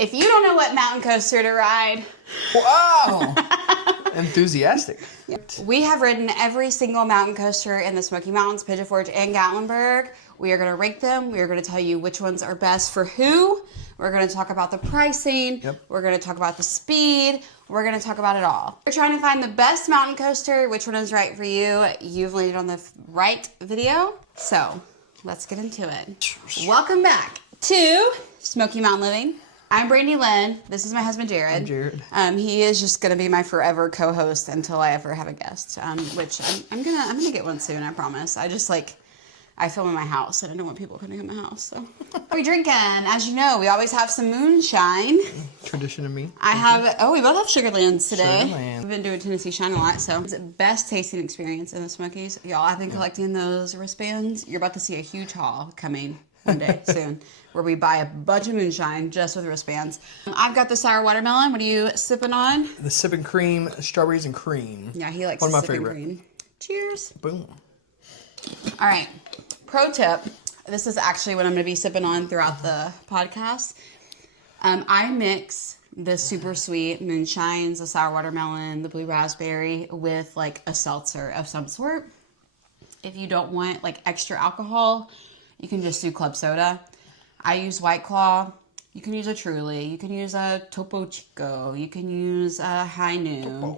If you don't know what mountain coaster to ride, wow, enthusiastic. We have ridden every single mountain coaster in the Smoky Mountains, Pigeon Forge, and Gatlinburg. We are going to rank them. We are going to tell you which ones are best for who. We're going to talk about the pricing. Yep. We're going to talk about the speed. We're going to talk about it all. We're trying to find the best mountain coaster, which one is right for you. You've landed on the right video. So let's get into it. Welcome back to Smoky Mountain Living. I'm Brandy Lynn. This is my husband, Jared. I'm Jared. He is just gonna be my forever co-host until I ever have a guest. Which I'm gonna get one soon. I promise. I film in my house, and I don't want people coming in my house. So, what are we drinking? As you know, we always have some moonshine. Tradition of me. I have. Oh, we both have Sugarlands today. Sugarland. We've been doing Tennessee Shine a lot, so it's the best tasting experience in the Smokies. Y'all, I've been collecting those wristbands. You're about to see a huge haul coming one day soon, where we buy a bunch of moonshine just with wristbands. I've got the sour watermelon. What are you sipping on? The sipping cream, strawberries and cream. Yeah, he likes one of my sipping favorite. cream. Cheers. Boom. All right. Pro tip. This is actually what I'm going to be sipping on throughout the podcast. I mix the super sweet moonshines, the sour watermelon, the blue raspberry with like a seltzer of some sort. If you don't want like extra alcohol, you can just do club soda. I use White Claw. You can use a Truly. You can use a Topo Chico. You can use a High Noon.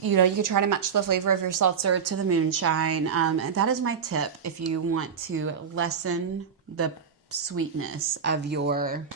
You know, you can try to match the flavor of your seltzer to the moonshine. And that is my tip if you want to lessen the sweetness of your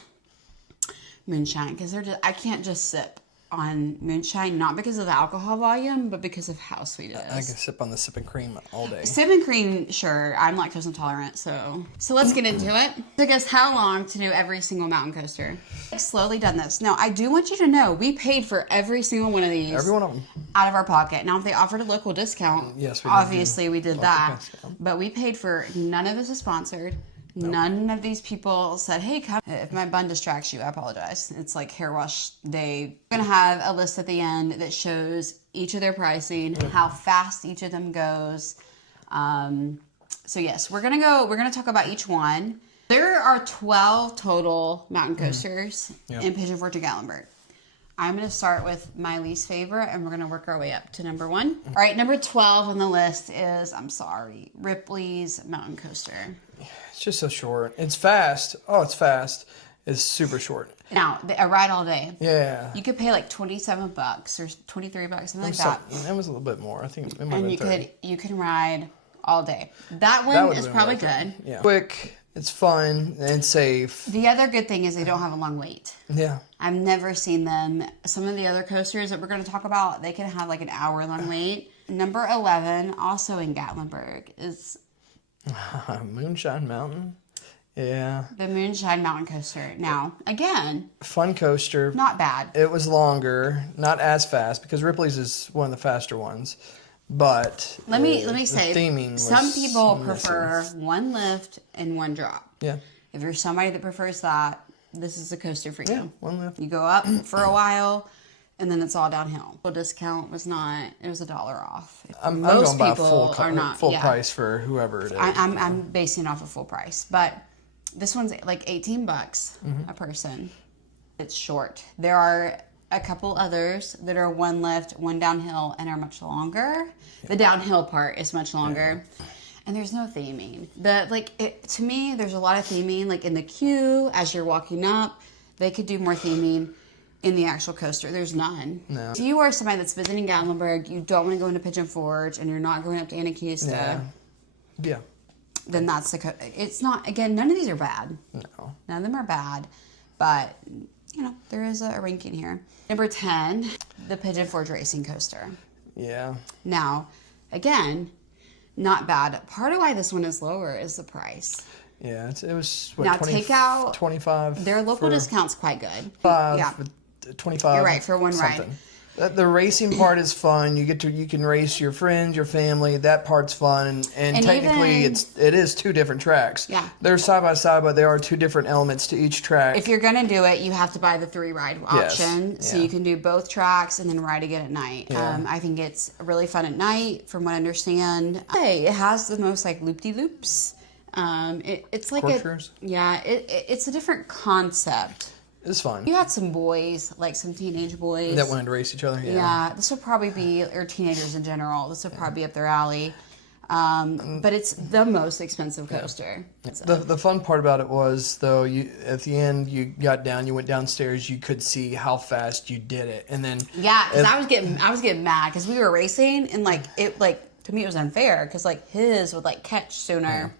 moonshine. Because I can't just sip on moonshine, not because of the alcohol volume, but because of how sweet it is. I can sip on the sipping cream all day. Sipping cream, sure. I'm lactose intolerant, so let's get into it. It took us how long to do every single mountain coaster? I've slowly done this. Now, I do want you to know, we paid for every single one of these. Every one of them. Out of our pocket. Now, if they offered a local discount, yes, we did. obviously we did that. Discount. But we paid for, none of this is sponsored. Nope. None of these people said, hey, come. If my bun distracts you, I apologize. It's like hair wash day. I'm going to have a list at the end that shows each of their pricing, how fast each of them goes. So yes, we're going to talk about each one. There are 12 total mountain coasters in Pigeon Forge and Gatlinburg. I'm going to start with my least favorite, and we're going to work our way up to number 1. All right, number 12 on the list is, Ripley's Mountain Coaster. It's just so short. It's fast. Oh, it's fast. It's super short. Now, a ride all day. Yeah. You could pay like $27 or $23, something like that. It was a little bit more. I think it might And have been 30. you can ride all day. That one is probably good. Yeah. Quick. It's fun and safe. The other good thing is they don't have a long wait. Yeah. I've never seen them. Some of the other coasters that we're going to talk about, they can have like an hour-long wait. Number 11, also in Gatlinburg, is Moonshine Mountain. Yeah. the Moonshine Mountain Coaster. Now, again, Fun coaster. not bad. It was longer, not as fast, because Ripley's is one of the faster ones. But Let me the say, theming was some people missing. prefer one lift and one drop. Yeah. If you're somebody that prefers that, this is a coaster for you. Yeah, one lift. You go up for a while, and then it's all downhill. The discount was not, it was $1 off. I'm Most going by people are not full price for whoever it is. I'm basing it off of full price, but this one's like $18 a person. It's short. There are a couple others that are one lift, one downhill, and are much longer. The downhill part is much longer. And there's no theming. To me, there's a lot of theming, like in the queue, as you're walking up. They could do more theming in the actual coaster. There's none. No. If you are somebody that's visiting Gatlinburg, you don't want to go into Pigeon Forge, and you're not going up to Anakista, Yeah. then that's it's not, again, none of these are bad. No. None of them are bad, but, there is a ranking here. Number 10, the Pigeon Forge Racing Coaster. Yeah. Now, again, not bad. Part of why this one is lower is the price. Yeah. It was, Now, take out 25 their local discount's quite good. 25. You're right, for one something. ride. The racing part is fun. You can race your friends, your family. That part's fun, and technically it is 2 different tracks. Yeah. They're side by side, but there are 2 different elements to each track. If you're gonna do it, you have to buy the 3-ride option, Yes. so Yeah. you can do both tracks and then ride again at night. Yeah. I think it's really fun at night, from what I understand. It has the most like loop-de-loops. It's like Corkscrews? it's a different concept. was fun. You had some boys, like some teenage boys. That wanted to race each other, Yeah, this would probably be, or teenagers in general, this would probably be up their alley. But it's the most expensive coaster. So. The fun part about it was, though, you at the end, you got down, you went downstairs, you could see how fast you did it. And then... Yeah, because I was getting mad because we were racing, and, like, to me it was unfair because, like, his would, like, catch sooner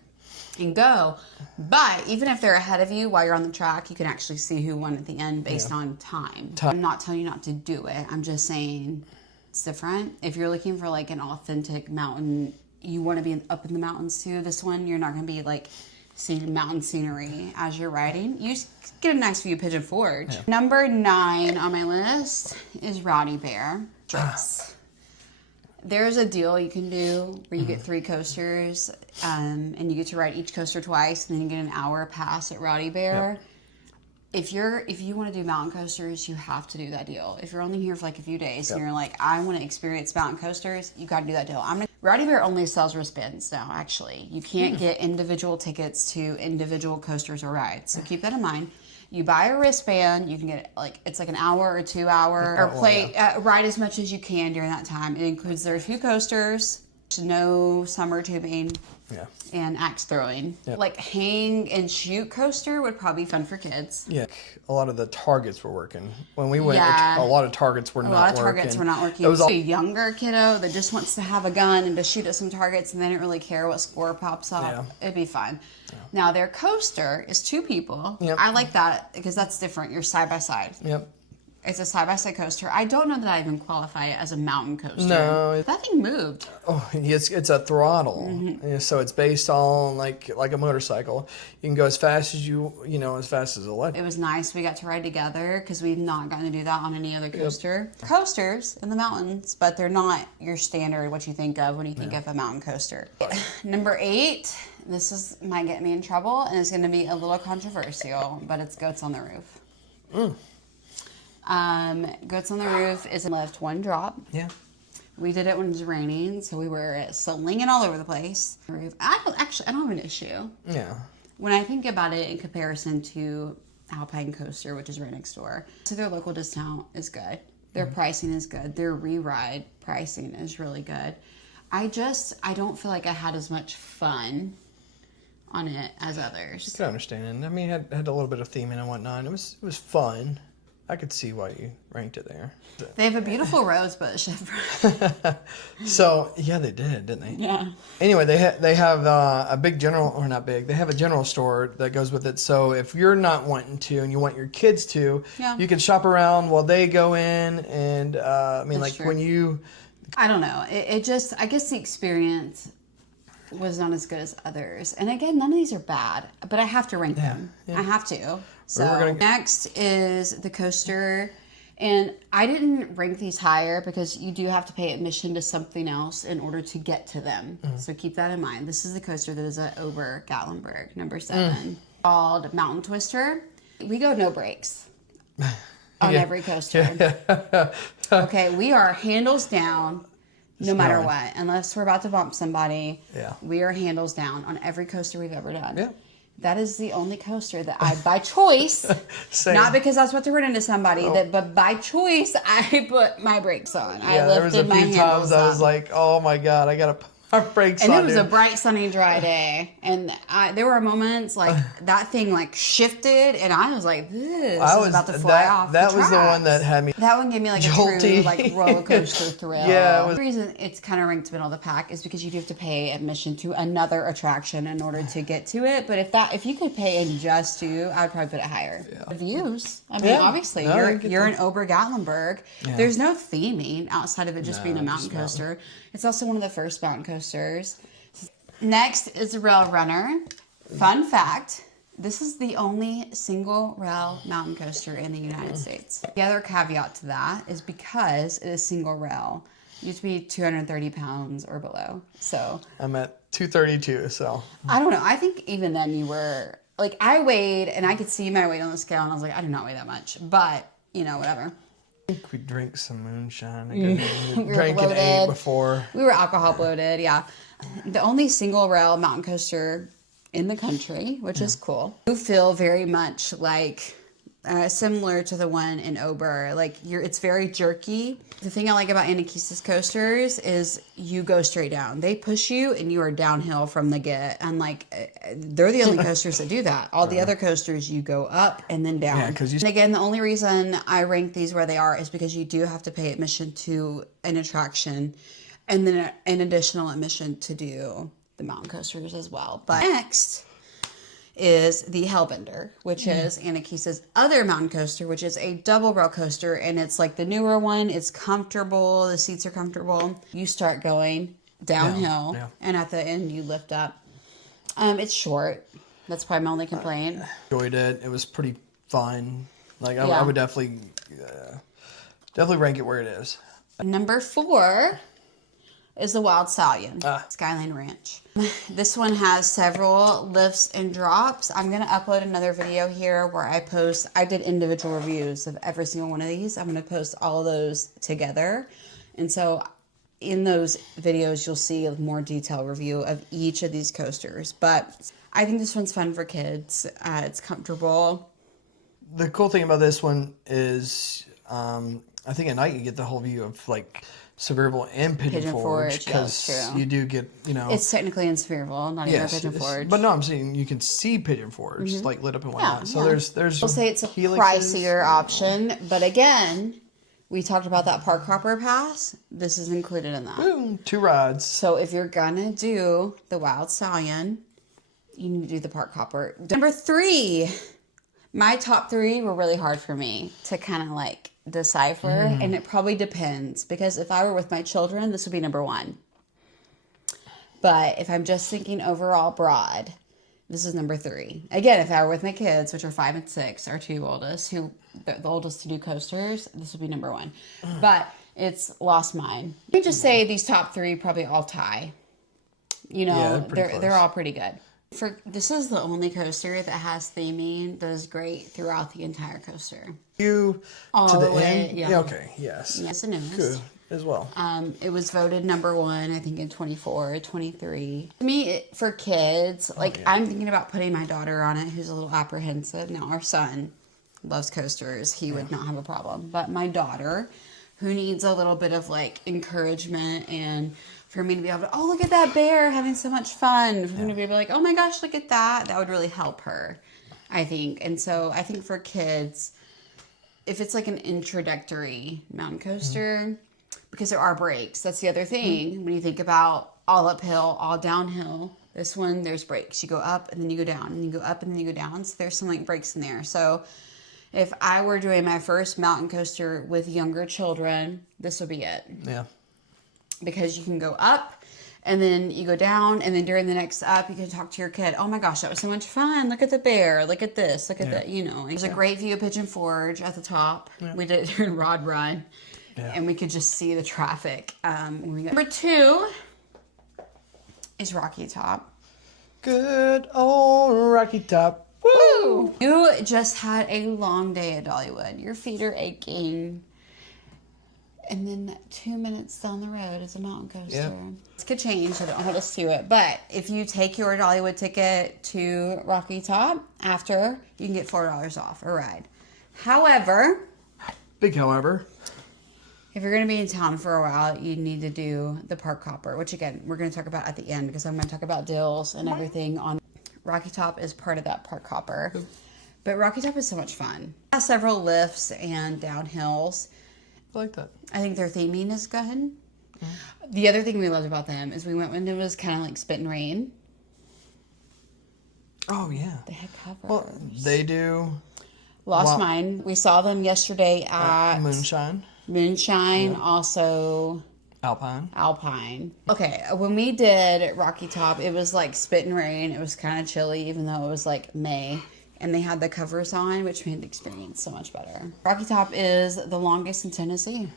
and go. But even if they're ahead of you while you're on the track, you can actually see who won at the end based on time. I'm not telling you not to do it. I'm just saying it's different. If you're looking for, like, an authentic mountain... You want to be up in the mountains too. This one, you're not going to be like seeing mountain scenery as you're riding. You just get a nice view of Pigeon Forge. Yeah. Number 9 on my list is Rowdy Bear Dress. There's a deal you can do where you get 3 coasters, and you get to ride each coaster twice, and then you get an hour pass at Rowdy Bear. Yep. If you want to do mountain coasters, you have to do that deal. If you're only here for like a few days and you're like, I want to experience mountain coasters, you got to do that deal. Rowdy Bear only sells wristbands now, actually. You can't get individual tickets to individual coasters or rides. So keep that in mind. You buy a wristband, you can get it's like an hour or 2 hour, or ride as much as you can during that time. It includes there are a few coasters, no summer tubing, and axe throwing. Yep. Like hang and shoot coaster would probably be fun for kids. Yeah, a lot of the targets were working. When we went, a lot of targets were not working. A lot of targets were not working. It was a younger kiddo that just wants to have a gun and to shoot at some targets, and they didn't really care what score pops up. Yeah. It'd be fun. Yeah. Now their coaster is 2 people. Yep. I like that because that's different. You're side by side. Yep. It's a side-by-side coaster. I don't know that I even qualify it as a mountain coaster. No. That thing moved. Oh, it's a throttle. Mm-hmm. So it's based on like a motorcycle. You can go as fast as as fast as electric. It was nice. We got to ride together because we've not gotten to do that on any other coaster. Yep. Coasters in the mountains, but they're not your standard, what you think of when you think of a mountain coaster. Number 8, this might get me in trouble, and it's going to be a little controversial, but it's Goats on the Roof. Goats on the Roof is left 1 drop. Yeah. We did it when it was raining, so we were slinging all over the place. I don't have an issue. Yeah. When I think about it in comparison to Alpine Coaster, which is right next door, so their local discount is good. Their pricing is good. Their re-ride pricing is really good. I don't feel like I had as much fun on it as others. I can understand. I mean, it had a little bit of theming and whatnot. It was fun. I could see why you ranked it there. They have a beautiful rose bush. So, yeah, they did, didn't they? Yeah. Anyway, they have a big general, or not big, they have a general store that goes with it. So if you're not wanting to and you want your kids to, you can shop around while they go in. And, That's true. When you... I don't know. I guess the experience was not as good as others. And again, none of these are bad, but I have to rank them. Yeah. I have to. So next is the coaster, and I didn't rank these higher because you do have to pay admission to something else in order to get to them. Mm-hmm. So keep that in mind. This is the coaster that is over Gatlinburg, number 7, called Mountain Twister. We go no brakes on every coaster. Okay, we are handles down. No matter what, unless we're about to bump somebody, we are handles down on every coaster we've ever done. Yeah. That is the only coaster that I, by choice, not because I was about to run into somebody, but by choice, I put my brakes on. I lifted my handles up. There was a few times I was like, oh my God, I got to put my brakes on. And it was a bright, sunny, dry day. And there were moments like that thing like shifted, and I was like, this is about to fly off That was the one that had me That one gave me like jolty. A true like roller coaster thrill. Yeah. The reason it's kind of ranked middle of the pack is because you do have to pay admission to another attraction in order to get to it. But if you could pay in just 2, I would probably put it higher. Yeah. The views. I mean, obviously, you're in Ober Gatlinburg. Yeah. There's no theming outside of it just being a mountain coaster. It's also one of the first mountain coasters. Next is a Rail Runner. Fun fact, this is the only single rail mountain coaster in the United States. The other caveat to that is because it is single rail, you have to be 230 pounds or below. So I'm at 232, so. I don't know. I think even then you were, like I weighed and I could see my weight on the scale and I was like, I do not weigh that much, but whatever. I think we drank some moonshine. We drank an 8 before. We were alcohol bloated, yeah. The only single rail mountain coaster in the country, which is cool. You feel very much like similar to the one in Ober. Like it's very jerky. The thing I like about Anakisa's coasters is you go straight down. They push you and you are downhill from the get. And like they're the only coasters that do that. All the other coasters you go up and then down. Yeah, and again, the only reason I rank these where they are is because you do have to pay admission to an attraction and then an additional admission to do the mountain coasters as well. But next is the Hellbender, which is Anakisa's other mountain coaster, which is a double rail coaster, and it's like the newer one. It's comfortable. The seats are comfortable. You start going downhill, and at the end you lift up. It's short. That's probably my only complaint. Enjoyed it. It was pretty fun. Like I would definitely rank it where it is. Number 4 is the Wild Stallion, Skyline Ranch. This one has several lifts and drops. I'm going to upload another video here where I did individual reviews of every single one of these. I'm going to post all of those together. And so in those videos, you'll see a more detailed review of each of these coasters. But I think this one's fun for kids. It's comfortable. The cool thing about this one is I think at night you get the whole view of like Sevierville and Pigeon Forge because you do get, it's technically in Sevierville, not even Pigeon Forge. But no, I'm saying you can see Pigeon Forge like lit up and whatnot. So there's we'll say it's a pricier option, but again, we talked about that park hopper pass. This is included in that. Boom, 2 rides. So if you're gonna do the Wild Stallion, you need to do the park hopper. Number 3, my top 3 were really hard for me to kind of like decipher, and it probably depends, because if I were with my children, this would be number 1. But if I'm just thinking overall broad, this is number 3. Again, if I were with my kids, which are 5 and 6, our 2 oldest, the oldest to do coasters, this would be number 1. But it's lost mine. Let me just say these top 3 probably all tie. They're all pretty good. This is the only coaster that has theming that is great throughout the entire coaster. All to the end? Yeah. Okay, yes. Yes, it is. Good, as well. It was voted number 1, I think, in 24, 23. To me, for kids, I'm thinking about putting my daughter on it, who's a little apprehensive. Now, our son loves coasters. He would not have a problem. But my daughter, who needs a little bit of, encouragement and for me to be able to, look at that bear having so much fun. For me to be like, oh my gosh, look at that. That would really help her, I think. And so I think for kids, if it's like an introductory mountain coaster, because there are breaks. That's the other thing. When you think about all uphill, all downhill, this one, there's breaks. You go up and then you go down, and you go up and then you go down. So there's some breaks in there. So if I were doing my first mountain coaster with younger children, this would be it. Yeah. Because you can go up and then you go down, and then during the next up, you can talk to your kid. Oh my gosh, that was so much fun. Look at the bear. Look at this. Look at that. There's a great view of Pigeon Forge at the top. Yeah. We did it during Rod Run, and we could just see the traffic. Number 2 is Rocky Top. Good old Rocky Top. Woo! You just had a long day at Dollywood. Your feet are aching. And then 2 minutes down the road is a mountain coaster. Yep. This could change, so don't hold us to it. But if you take your Dollywood ticket to Rocky Top after, you can get $4 off a ride. However, big however, if you're going to be in town for a while, you need to do the park hopper, which again, we're going to talk about at the end, because I'm going to talk about deals and everything on Rocky Top is part of that park hopper. But Rocky Top is so much fun. It has several lifts and downhills. I like that. I think their theming is good. Mm-hmm. The other thing we loved about them is we went when it was kind of like spit and rain. Oh, yeah. They had covers. Well, they do. Lost mine. We saw them yesterday at Moonshine. Also Alpine. Okay, when we did Rocky Top, it was like spit and rain. It was kind of chilly, even though it was like May. And they had the covers on, which made the experience so much better. Rocky Top is the longest in Tennessee,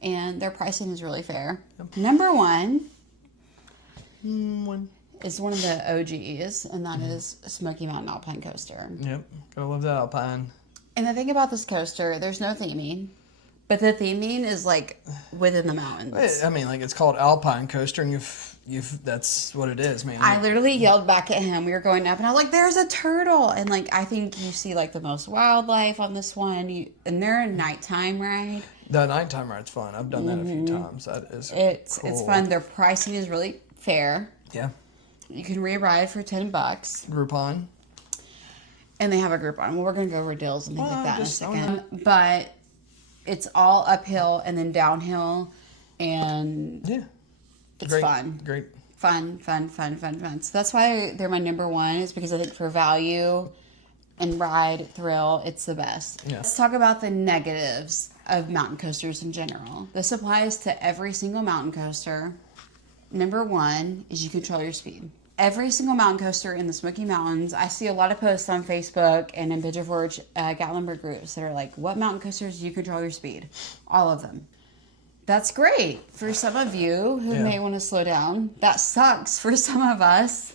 and their pricing is really fair. Yep. Number 1 is one of the OGs, and that is Smoky Mountain Alpine Coaster. Yep, gotta love that Alpine. And the thing about this coaster, there's no theming. But the theming is like within the mountains. I mean, like it's called Alpine Coaster, and you've that's what it is, man. I literally yelled back at him. We were going up, and I was like, "There's a turtle!" And like, I think you see like the most wildlife on this one. And they're a nighttime ride. The nighttime ride's fun. I've done that a few times. That is cool. It's fun. Their pricing is really fair. Yeah. You can re-ride for $10. Groupon. And they have a Groupon. Well, we're gonna go over deals and things like that in a second. But it's all uphill and then downhill, and it's fun. Great. Fun. So that's why they're my number one, is because I think for value and ride thrill, it's the best. Yeah. Let's talk about the negatives of mountain coasters in general. This applies to every single mountain coaster. Number one is you control your speed. Every single mountain coaster in the Smoky Mountains, I see a lot of posts on Facebook and in Pigeon Forge, Gatlinburg groups that are like, what mountain coasters do you control your speed? All of them. That's great for some of you who may want to slow down. That sucks for some of us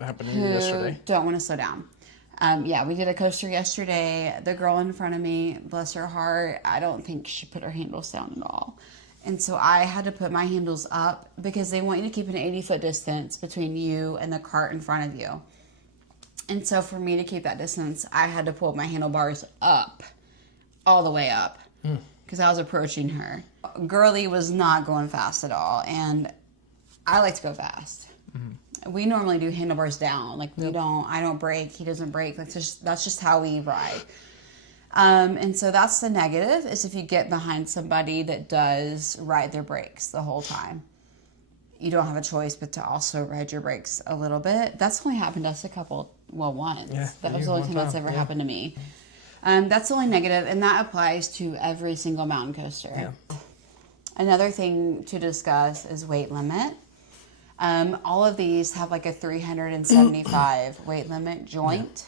Happened who yesterday. don't want to slow down. We did a coaster yesterday. The girl in front of me, bless her heart, I don't think she put her handles down at all. And so I had to put my handles up because they want you to keep an 80-foot distance between you and the cart in front of you. And so for me to keep that distance, I had to pull my handlebars up, all the way up, because I was approaching her. Girlie was not going fast at all, and I like to go fast. Mm-hmm. We normally do handlebars down. Like I don't brake, he doesn't brake. That's just how we ride. And so that's the negative, is if you get behind somebody that does ride their brakes the whole time. You don't have a choice but to also ride your brakes a little bit. That's only happened to us once. Yeah, that was the only time that's ever happened to me. That's the only negative, and that applies to every single mountain coaster. Yeah. Another thing to discuss is weight limit. All of these have like a 375 weight limit joint.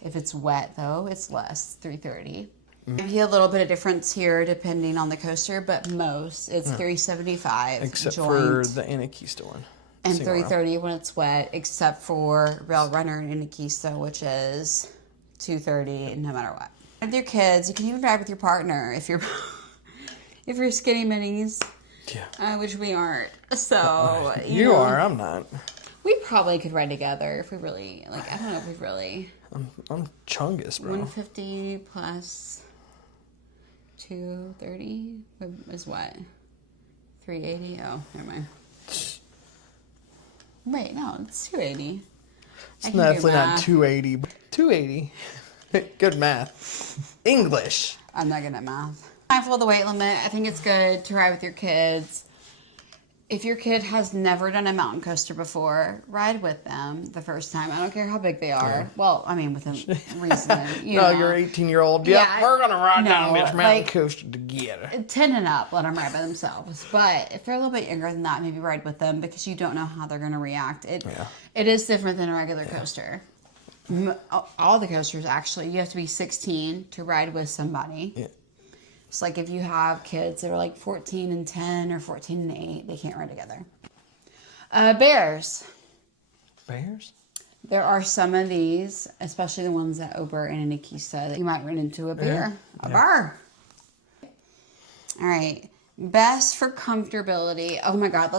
If it's wet, though, it's less, 330. Maybe a little bit of difference here depending on the coaster, but most it's 375 except joint, for the Anakista one. and 330 when it's wet, except for Rail Runner and Anakista, which is 230 no matter what. With your kids, you can even ride with your partner if you're skinny minis. Yeah. Which we aren't. So you are. I'm not. We probably could ride together if we really I don't know if we really. I'm Chungus, bro. 150 plus 230 is what? 380? Oh, never mind. Wait, no, it's 280. It's definitely not 280. 280. Good math. English. I'm not good at math. Mindful of the weight limit. I think it's good to ride with your kids. If your kid has never done a mountain coaster before, ride with them the first time. I don't care how big they are. Yeah. Well, I mean, within reason. You're 18-year-old. Yeah, we're going to ride down this mountain coaster together. 10 and up, let them ride by themselves. But if they're a little bit younger than that, maybe ride with them because you don't know how they're going to react. It is different than a regular coaster. All the coasters, actually, you have to be 16 to ride with somebody. Yeah. It's like if you have kids that are like 14 and 10 or 14 and 8, they can't ride together. Bears. Bears? There are some of these, especially the ones at Ober and Anakista, that you might run into a bear. A bar. All right. Best for comfortability. Oh my God,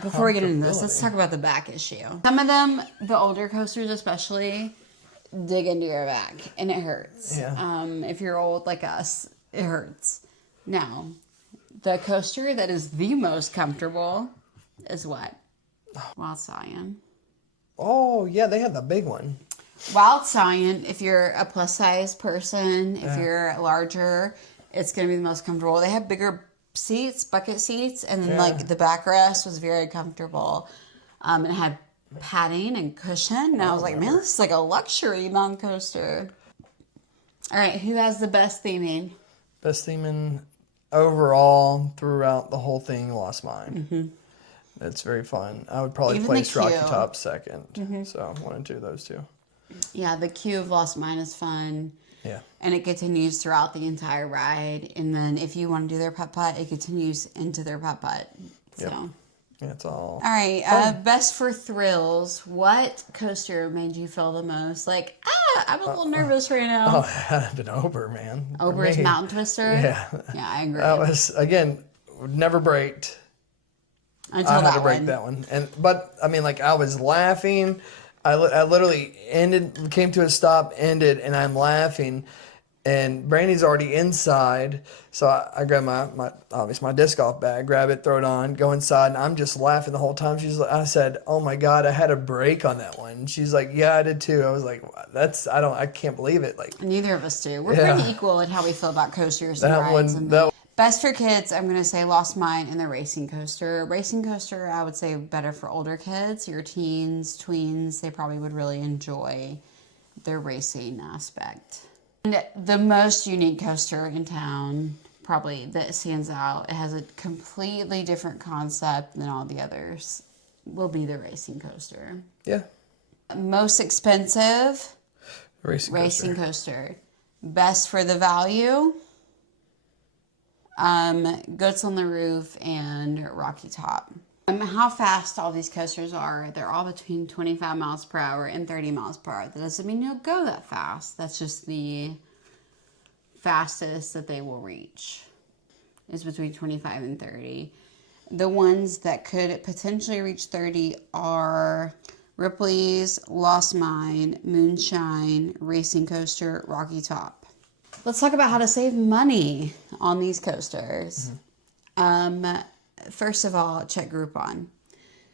before we get into this, let's talk about the back issue. Some of them, the older coasters especially, dig into your back and it hurts. Yeah. If you're old like us, it hurts. Now, the coaster that is the most comfortable is what? Wild Stallion. Oh, yeah, they have the big one. Wild Stallion, if you're a plus size person, if you're larger, it's going to be the most comfortable. They have bigger seats, bucket seats, and then the backrest was very comfortable. It had padding and cushion, and I was like, man, this is like a luxury mountain coaster. All right, who has the best theming? Best theming overall throughout the whole thing, Lost Mine. Mm-hmm. It's very fun. I would probably place Rocky Top second. Mm-hmm. So one and two, those two. Yeah, the queue of Lost Mine is fun. Yeah. And it continues throughout the entire ride. And then if you want to do their putt-putt, it continues into their putt-putt. So. Yep. Yeah, it's all right, best for thrills. What coaster made you feel the most like, I I'm a little nervous right now. Oh, it had to been Ober, man. Ober's Mountain Twister? Yeah. Yeah, I agree. That was, again, never braked. Until I had that to break one. that one. But, I mean, like, I was laughing. I literally came to a stop, ended, and I'm laughing. And Brandy's already inside, so I grab my disc golf bag, grab it, throw it on, go inside, and I'm just laughing the whole time. I said, "Oh my God, I had a break on that one." And she's like, "Yeah, I did too." I was like, I can't believe it. Like, neither of us do. We're pretty equal in how we feel about coasters and rides. Best for kids, I'm gonna say Lost Mine and the racing coaster. Racing coaster, I would say better for older kids, your teens, tweens. They probably would really enjoy the racing aspect. And the most unique coaster in town, probably that stands out, it has a completely different concept than all the others, will be the racing coaster. Yeah. Most expensive, racing coaster. Best for the value, Goats on the Roof and Rocky Top. How fast all these coasters are, they're all between 25 miles per hour and 30 miles per hour. That doesn't mean you'll go that fast. That's just the fastest that they will reach is between 25 and 30. The ones that could potentially reach 30 are Ripley's, Lost Mine, Moonshine, Racing Coaster, Rocky Top. Let's talk about how to save money on these coasters. First of all, check Groupon.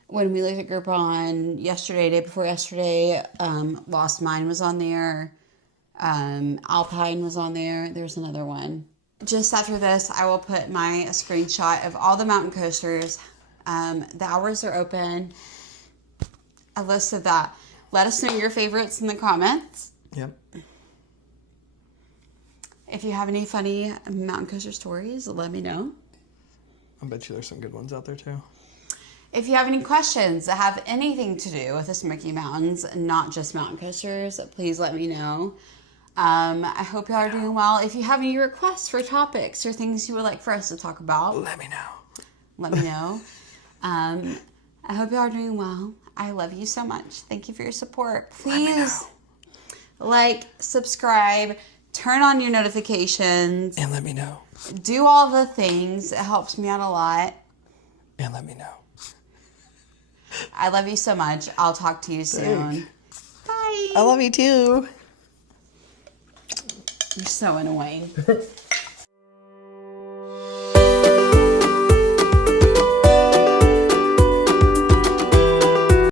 When we looked at Groupon day before yesterday, Lost Mine was on there. Alpine was on there. There's another one. Just after this, I will put my screenshot of all the mountain coasters. The hours are open. A list of that. Let us know your favorites in the comments. Yep. If you have any funny mountain coaster stories, let me know. I bet you there's some good ones out there too. If you have any questions that have anything to do with the Smoky Mountains, not just mountain coasters, please let me know. I hope y'all are doing well. If you have any requests for topics or things you would like for us to talk about, let me know. Let me know. I hope y'all are doing well. I love you so much. Thank you for your support. Please like, subscribe, turn on your notifications. And let me know. Do all the things. It helps me out a lot. And let me know. I love you so much. I'll talk to you soon. Bye. I love you too. You're so annoying.